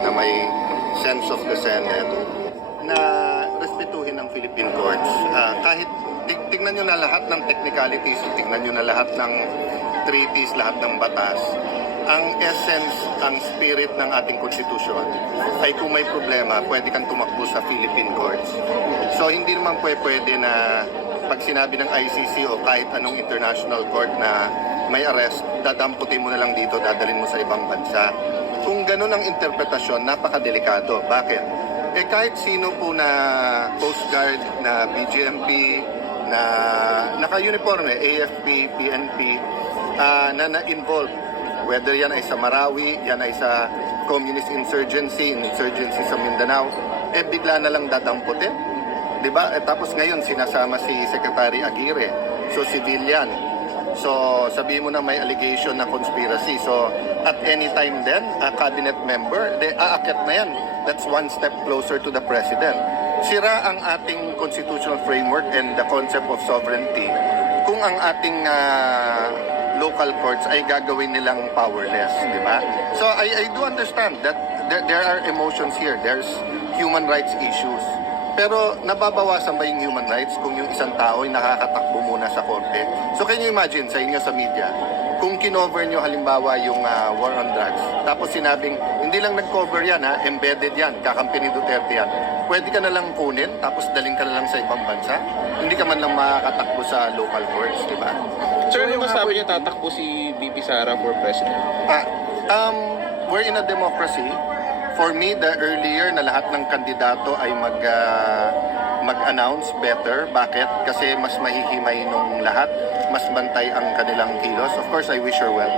na may sense of the Senate na respetuhin ng Philippine courts. Kahit tignan nyo na lahat ng technicalities, tignan nyo na lahat ng treaties, lahat ng batas, ang essence, ang spirit ng ating konstitusyon ay kung may problema, pwede kang tumakbo sa Philippine courts. So hindi naman pwede na pag sinabi ng ICC o kahit anong international court na may arrest, dadamputin mo na lang dito, dadalhin mo sa ibang bansa. Kung ganun ang interpretasyon, napakadelikado. Bakit? Kahit sino po na Coast Guard, na BGMP, na naka-uniforme, AFP, PNP, na na-involve, whether yan ay sa Marawi, yan ay sa communist insurgency sa Mindanao, bigla na lang dadamputin. Diba? Tapos ngayon, sinasama si Secretary Aguirre. So, civilian. So, sabihin mo na may allegation na conspiracy. So, at any time then, a cabinet member, aakyat na yan. That's one step closer to the president. Sira ang ating constitutional framework and the concept of sovereignty kung ang ating local courts ay gagawin nilang powerless, di ba? So, I do understand that there are emotions here. There's human rights issues. Pero nababawasan ba yung human rights kung yung isang tao ay nakakatakbo muna sa korte? So can you imagine sa inyo sa media, kung kinover nyo halimbawa yung war on drugs, tapos sinabing, hindi lang nag-cover yan embedded yan, kakampi ni Duterte yan. Pwede ka na lang kunin, tapos daling ka na lang sa ibang bansa. Hindi ka man lang makakatakbo sa local courts, di ba? Sir, ano masabi niya tatakbo si VP Sara for president? We're in a democracy. For me, the earlier na lahat ng kandidato ay mag-announce better. Bakit? Kasi mas mahihimay nung lahat, mas bantay ang kanilang kilos. Of course, I wish her well.